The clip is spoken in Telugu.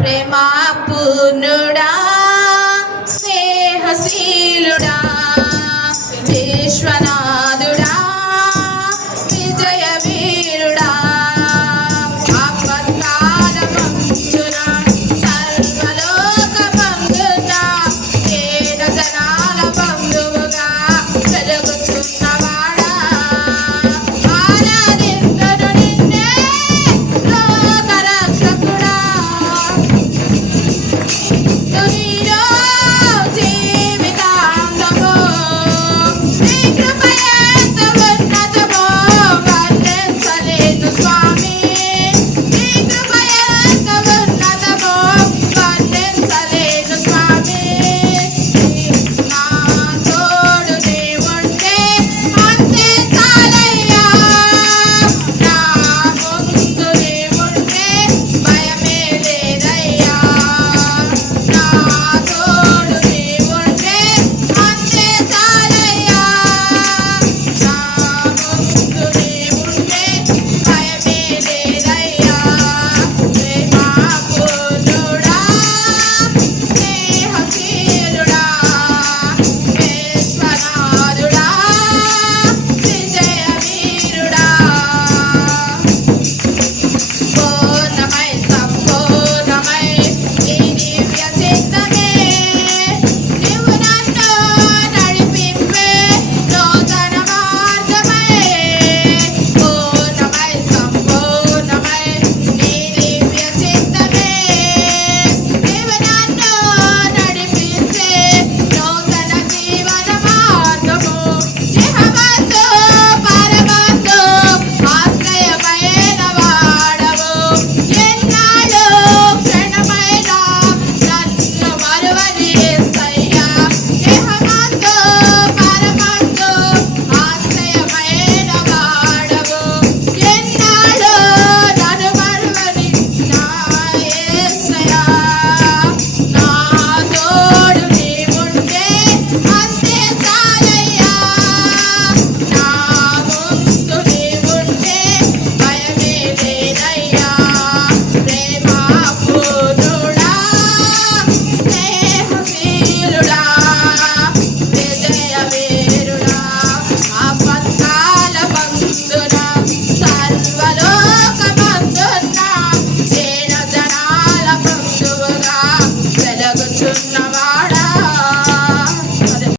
ప్రేమ పూర్ణుడా